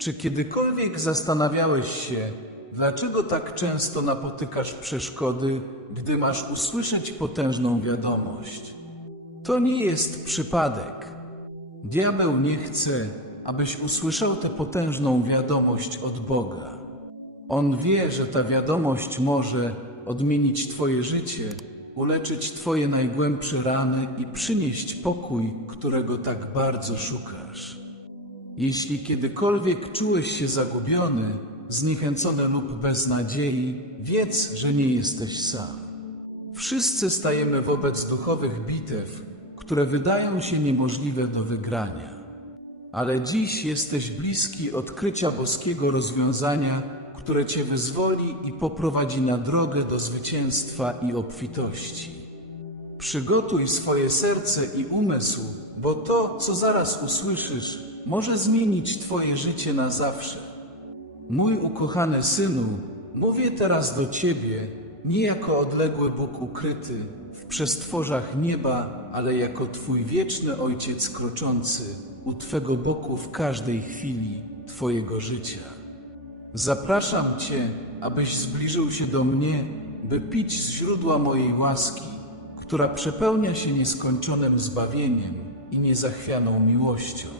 Czy kiedykolwiek zastanawiałeś się, dlaczego tak często napotykasz przeszkody, gdy masz usłyszeć potężną wiadomość? To nie jest przypadek. Diabeł nie chce, abyś usłyszał tę potężną wiadomość od Boga. On wie, że ta wiadomość może odmienić Twoje życie, uleczyć Twoje najgłębsze rany i przynieść pokój, którego tak bardzo szukasz. Jeśli kiedykolwiek czułeś się zagubiony, zniechęcony lub bez nadziei, wiedz, że nie jesteś sam. Wszyscy stajemy wobec duchowych bitew, które wydają się niemożliwe do wygrania. Ale dziś jesteś bliski odkrycia boskiego rozwiązania, które Cię wyzwoli i poprowadzi na drogę do zwycięstwa i obfitości. Przygotuj swoje serce i umysł, bo to, co zaraz usłyszysz, może zmienić Twoje życie na zawsze. Mój ukochany synu, mówię teraz do Ciebie nie jako odległy Bóg ukryty w przestworzach nieba, ale jako Twój wieczny Ojciec kroczący u Twego boku w każdej chwili Twojego życia. Zapraszam Cię, abyś zbliżył się do mnie, by pić z źródła mojej łaski, która przepełnia się nieskończonym zbawieniem i niezachwianą miłością.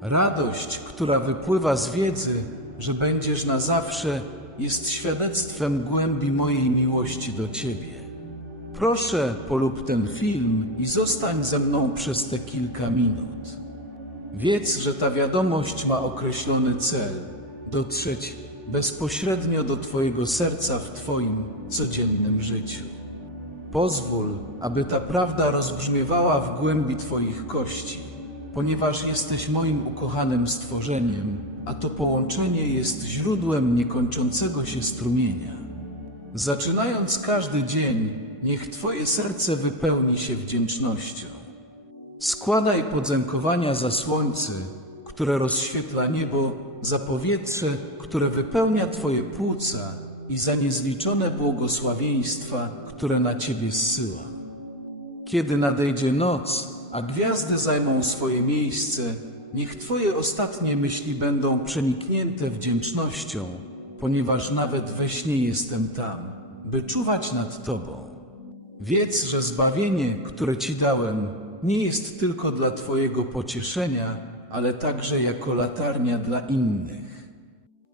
Radość, która wypływa z wiedzy, że będziesz na zawsze, jest świadectwem głębi mojej miłości do Ciebie. Proszę, polub ten film i zostań ze mną przez te kilka minut. Wiedz, że ta wiadomość ma określony cel dotrzeć bezpośrednio do Twojego serca w Twoim codziennym życiu. Pozwól, aby ta prawda rozbrzmiewała w głębi Twoich kości, ponieważ jesteś moim ukochanym stworzeniem, a to połączenie jest źródłem niekończącego się strumienia. Zaczynając każdy dzień, niech Twoje serce wypełni się wdzięcznością. Składaj podziękowania za słońce, które rozświetla niebo, za powietrze, które wypełnia Twoje płuca i za niezliczone błogosławieństwa, które na Ciebie zsyłam. Kiedy nadejdzie noc, a gwiazdy zajmą swoje miejsce, niech Twoje ostatnie myśli będą przeniknięte wdzięcznością, ponieważ nawet we śnie jestem tam, by czuwać nad Tobą. Wiedz, że zbawienie, które Ci dałem, nie jest tylko dla Twojego pocieszenia, ale także jako latarnia dla innych.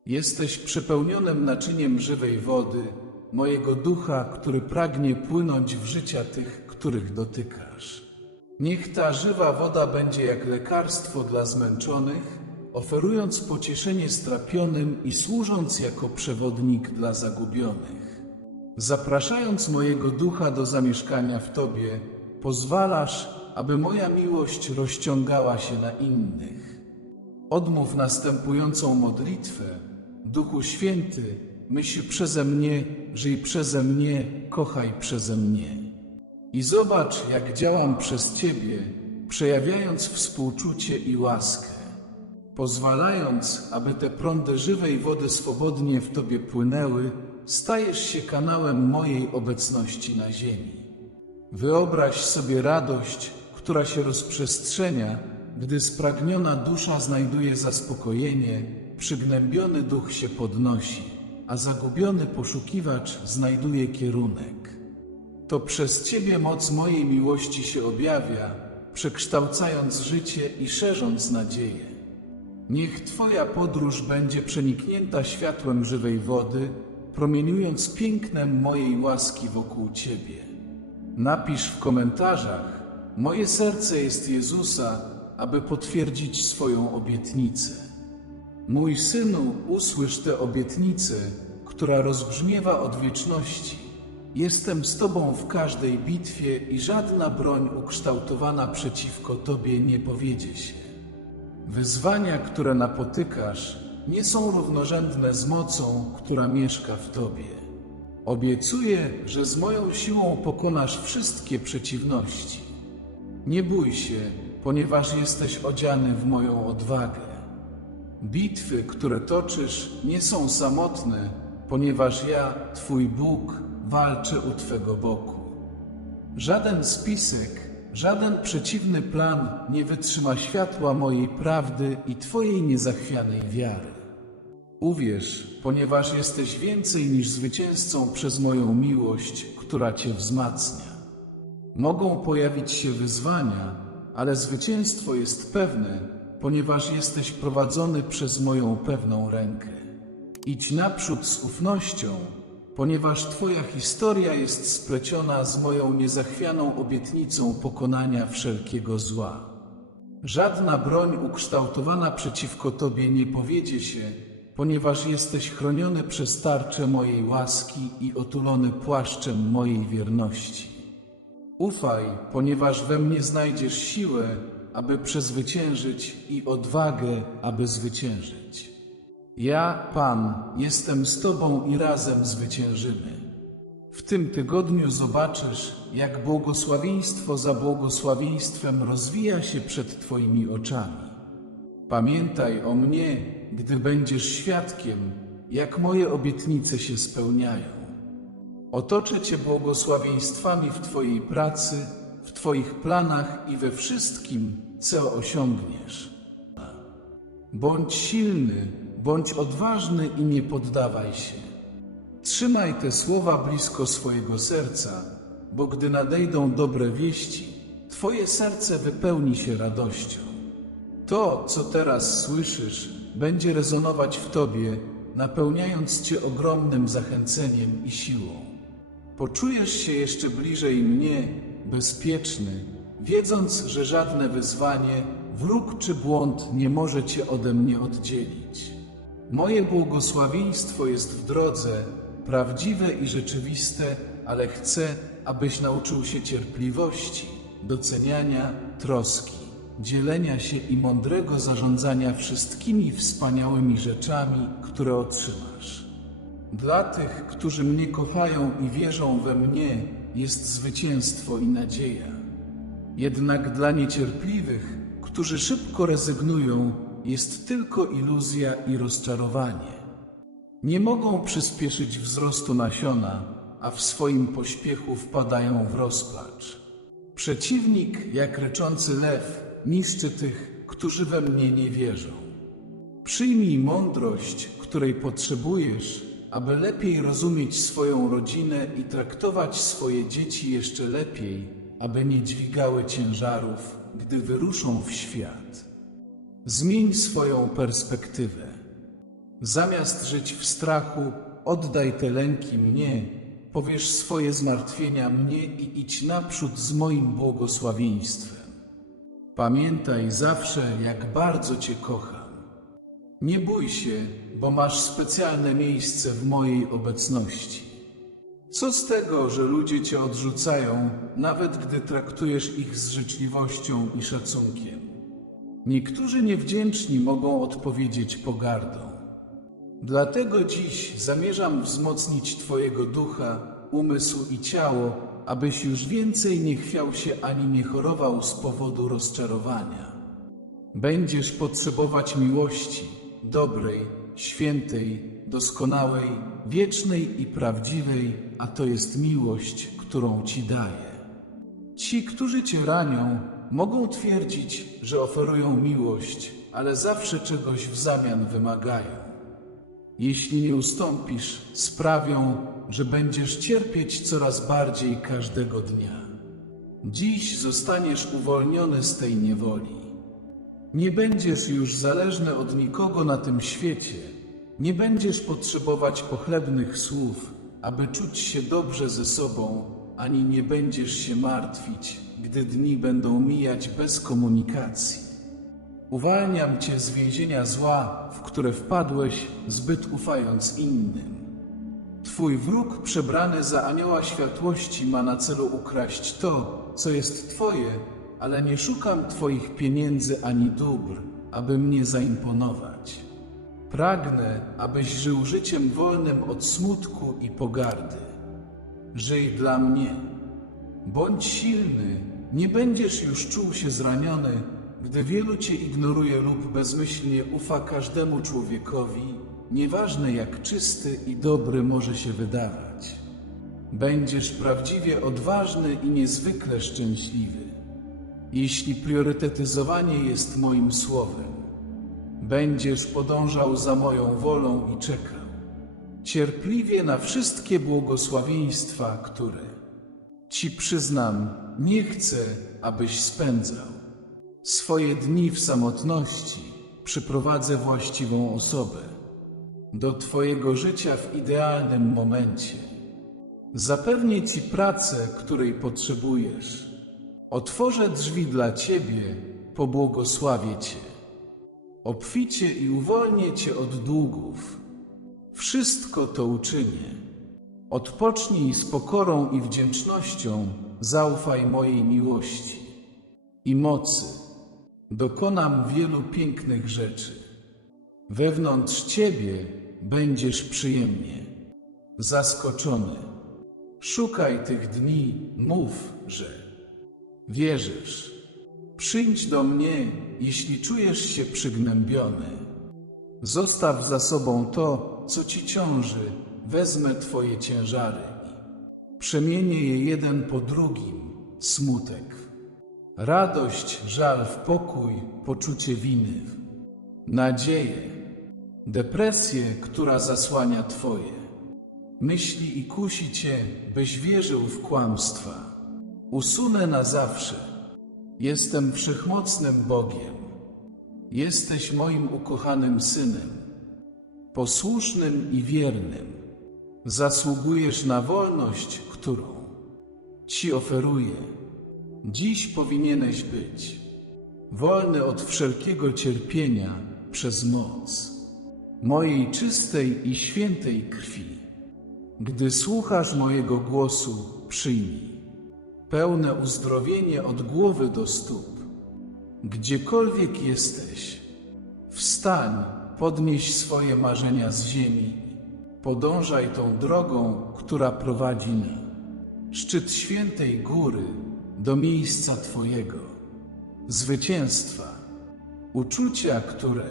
Jesteś przepełnionym naczyniem żywej wody, mojego ducha, który pragnie płynąć w życia tych, których dotykasz. Niech ta żywa woda będzie jak lekarstwo dla zmęczonych, oferując pocieszenie strapionym i służąc jako przewodnik dla zagubionych. Zapraszając mojego ducha do zamieszkania w Tobie, pozwalasz, aby moja miłość rozciągała się na innych. Odmów następującą modlitwę. Duchu Święty, myśl przeze mnie, żyj przeze mnie, kochaj przeze mnie. I zobacz, jak działam przez Ciebie, przejawiając współczucie i łaskę, pozwalając, aby te prądy żywej wody swobodnie w Tobie płynęły, stajesz się kanałem mojej obecności na ziemi. Wyobraź sobie radość, która się rozprzestrzenia, gdy spragniona dusza znajduje zaspokojenie, przygnębiony duch się podnosi, a zagubiony poszukiwacz znajduje kierunek. To przez Ciebie moc mojej miłości się objawia, przekształcając życie i szerząc nadzieję. Niech Twoja podróż będzie przeniknięta światłem żywej wody, promieniując pięknem mojej łaski wokół Ciebie. Napisz w komentarzach: Moje serce jest Jezusa, aby potwierdzić swoją obietnicę. Mój synu, usłysz tę obietnicę, która rozbrzmiewa od wieczności. Jestem z Tobą w każdej bitwie i żadna broń ukształtowana przeciwko Tobie nie powiedzie się. Wyzwania, które napotykasz, nie są równorzędne z mocą, która mieszka w Tobie. Obiecuję, że z moją siłą pokonasz wszystkie przeciwności. Nie bój się, ponieważ jesteś odziany w moją odwagę. Bitwy, które toczysz, nie są samotne, ponieważ ja, Twój Bóg, walczę u Twego boku. Żaden spisek, Żaden przeciwny plan nie wytrzyma światła mojej prawdy i Twojej niezachwianej wiary. Uwierz, ponieważ jesteś więcej niż zwycięzcą przez moją miłość, która Cię wzmacnia. Mogą pojawić się wyzwania, ale zwycięstwo jest pewne, ponieważ jesteś prowadzony przez moją pewną rękę. Idź naprzód z ufnością, ponieważ Twoja historia jest spleciona z moją niezachwianą obietnicą pokonania wszelkiego zła. Żadna broń ukształtowana przeciwko Tobie nie powiedzie się, ponieważ jesteś chroniony przez tarczę mojej łaski i otulony płaszczem mojej wierności. Ufaj, ponieważ we mnie znajdziesz siłę, aby przezwyciężyć i odwagę, aby zwyciężyć. Ja, Pan, jestem z Tobą i razem zwyciężymy. W tym tygodniu zobaczysz, jak błogosławieństwo za błogosławieństwem rozwija się przed Twoimi oczami. Pamiętaj o mnie, gdy będziesz świadkiem, jak moje obietnice się spełniają. Otoczę Cię błogosławieństwami w Twojej pracy, w Twoich planach i we wszystkim, co osiągniesz. Bądź silny, bądź odważny i nie poddawaj się. Trzymaj te słowa blisko swojego serca, bo gdy nadejdą dobre wieści, Twoje serce wypełni się radością. To, co teraz słyszysz, będzie rezonować w Tobie, napełniając Cię ogromnym zachęceniem i siłą. Poczujesz się jeszcze bliżej mnie, bezpieczny, wiedząc, że żadne wyzwanie, wróg czy błąd nie może Cię ode mnie oddzielić. Moje błogosławieństwo jest w drodze, prawdziwe i rzeczywiste, ale chcę, abyś nauczył się cierpliwości, doceniania, troski, dzielenia się i mądrego zarządzania wszystkimi wspaniałymi rzeczami, które otrzymasz. Dla tych, którzy mnie kochają i wierzą we mnie, jest zwycięstwo i nadzieja. Jednak dla niecierpliwych, którzy szybko rezygnują, jest tylko iluzja i rozczarowanie. Nie mogą przyspieszyć wzrostu nasiona, a w swoim pośpiechu wpadają w rozpacz. Przeciwnik, jak ryczący lew, niszczy tych, którzy we mnie nie wierzą. Przyjmij mądrość, której potrzebujesz, aby lepiej rozumieć swoją rodzinę i traktować swoje dzieci jeszcze lepiej, aby nie dźwigały ciężarów, gdy wyruszą w świat. Zmień swoją perspektywę. Zamiast żyć w strachu, oddaj te lęki mnie, powiesz swoje zmartwienia mnie i idź naprzód z moim błogosławieństwem. Pamiętaj zawsze, jak bardzo Cię kocham. Nie bój się, bo masz specjalne miejsce w mojej obecności. Co z tego, że ludzie Cię odrzucają, nawet gdy traktujesz ich z życzliwością i szacunkiem? Niektórzy niewdzięczni mogą odpowiedzieć pogardą. Dlatego dziś zamierzam wzmocnić Twojego ducha, umysł i ciało, abyś już więcej nie chwiał się ani nie chorował z powodu rozczarowania. Będziesz potrzebować miłości, dobrej, świętej, doskonałej, wiecznej i prawdziwej, a to jest miłość, którą Ci daję. Ci, którzy Cię ranią, mogą twierdzić, że oferują miłość, ale zawsze czegoś w zamian wymagają. Jeśli nie ustąpisz, sprawią, że będziesz cierpieć coraz bardziej każdego dnia. Dziś zostaniesz uwolniony z tej niewoli. Nie będziesz już zależny od nikogo na tym świecie. Nie będziesz potrzebować pochlebnych słów, aby czuć się dobrze ze sobą, ani nie będziesz się martwić, gdy dni będą mijać bez komunikacji. Uwalniam cię z więzienia zła, w które wpadłeś, zbyt ufając innym. Twój wróg przebrany za anioła światłości ma na celu ukraść to, co jest Twoje, ale nie szukam Twoich pieniędzy ani dóbr, aby mnie zaimponować. Pragnę, abyś żył życiem wolnym od smutku i pogardy. Żyj dla mnie. Bądź silny, nie będziesz już czuł się zraniony, gdy wielu cię ignoruje lub bezmyślnie ufa każdemu człowiekowi, nieważne jak czysty i dobry może się wydawać. Będziesz prawdziwie odważny i niezwykle szczęśliwy. jeśli priorytetyzowanie jest moim słowem. Będziesz podążał za moją wolą i czekał cierpliwie na wszystkie błogosławieństwa, które Ci przyznam, nie chcę, abyś spędzał. Swoje dni w samotności przyprowadzę właściwą osobę do Twojego życia w idealnym momencie. Zapewnię Ci pracę, której potrzebujesz. Otworzę drzwi dla Ciebie, pobłogosławię Cię. Obficie i uwolnię Cię od długów. Wszystko to uczynię. Odpocznij z pokorą i wdzięcznością, zaufaj mojej miłości i mocy. Dokonam wielu pięknych rzeczy. Wewnątrz Ciebie będziesz przyjemnie zaskoczony. Szukaj tych dni, mów, że wierzysz. Przyjdź do mnie, jeśli czujesz się przygnębiony. Zostaw za sobą to, co ci ciąży, wezmę twoje ciężary i przemienię je jeden po drugim. Smutek, radość, żal w pokój, poczucie winy, nadzieję, depresję, która zasłania twoje myśli i kusi cię, byś wierzył w kłamstwa. Usunę na zawsze. Jestem wszechmocnym Bogiem. Jesteś moim ukochanym synem, posłusznym i wiernym. Zasługujesz na wolność, którą Ci oferuję. Dziś powinieneś być wolny od wszelkiego cierpienia przez moc mojej czystej i świętej krwi. Gdy słuchasz mojego głosu, przyjmij pełne uzdrowienie od głowy do stóp. Gdziekolwiek jesteś, wstań, podnieś swoje marzenia z ziemi, podążaj tą drogą, która prowadzi na szczyt świętej góry, do miejsca Twojego zwycięstwa. Uczucia, które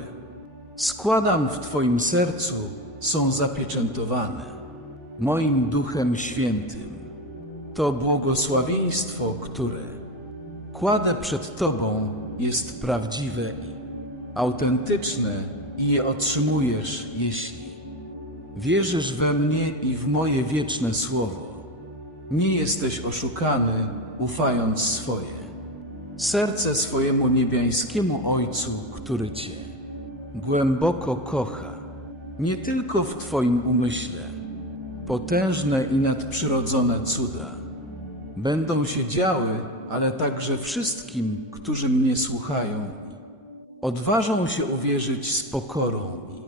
składam w Twoim sercu, są zapieczętowane moim Duchem Świętym. To błogosławieństwo, które kładę przed Tobą, jest prawdziwe i autentyczne i je otrzymujesz, jeśli wierzysz we mnie i w moje wieczne słowo. Nie jesteś oszukany, ufając swoje serce swojemu niebiańskiemu Ojcu, który Cię głęboko kocha, nie tylko w Twoim umyśle. Potężne i nadprzyrodzone cuda będą się działy, ale także wszystkim, którzy mnie słuchają, odważą się uwierzyć z pokorą i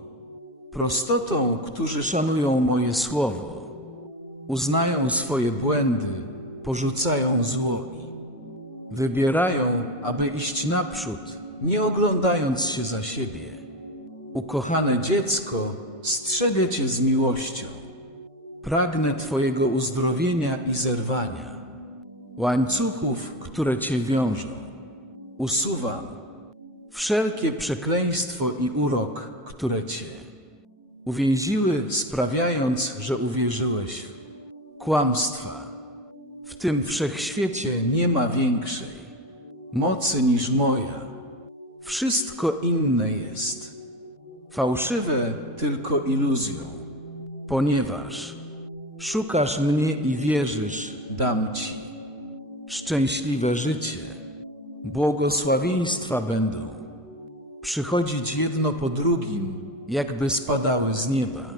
prostotą, którzy szanują moje słowo, uznają swoje błędy, porzucają zło i wybierają, aby iść naprzód, nie oglądając się za siebie. Ukochane dziecko, strzegę Cię z miłością. Pragnę Twojego uzdrowienia i zerwania łańcuchów, które Cię wiążą. Usuwam wszelkie przekleństwo i urok, które Cię uwięziły, sprawiając, że uwierzyłeś w kłamstwa. W tym wszechświecie nie ma większej mocy niż moja. Wszystko inne jest fałszywe tylko iluzją, ponieważ szukasz mnie i wierzysz, dam Ci szczęśliwe życie. Błogosławieństwa będą przychodzić jedno po drugim, jakby spadały z nieba.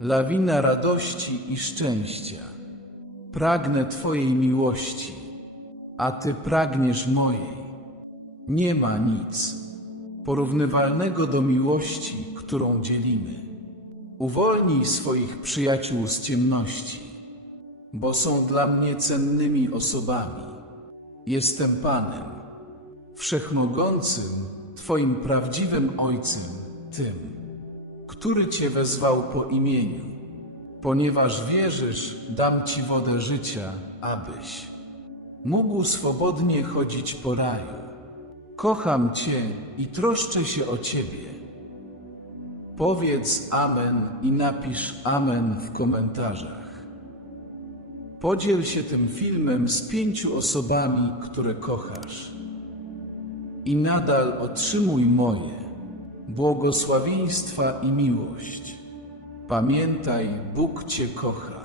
Lawina radości i szczęścia. Pragnę Twojej miłości, a Ty pragniesz mojej. Nie ma nic porównywalnego do miłości, którą dzielimy. Uwolnij swoich przyjaciół z ciemności bo są dla mnie cennymi osobami. Jestem Panem, Wszechmogącym, Twoim prawdziwym Ojcem, tym, który Cię wezwał po imieniu. Ponieważ wierzysz, dam Ci wodę życia, abyś mógł swobodnie chodzić po raju. Kocham Cię i troszczę się o Ciebie. Powiedz Amen i napisz Amen w komentarzach. Podziel się tym filmem z pięciu osobami, które kochasz. I nadal otrzymuj moje błogosławieństwa i miłość. Pamiętaj, Bóg Cię kocha.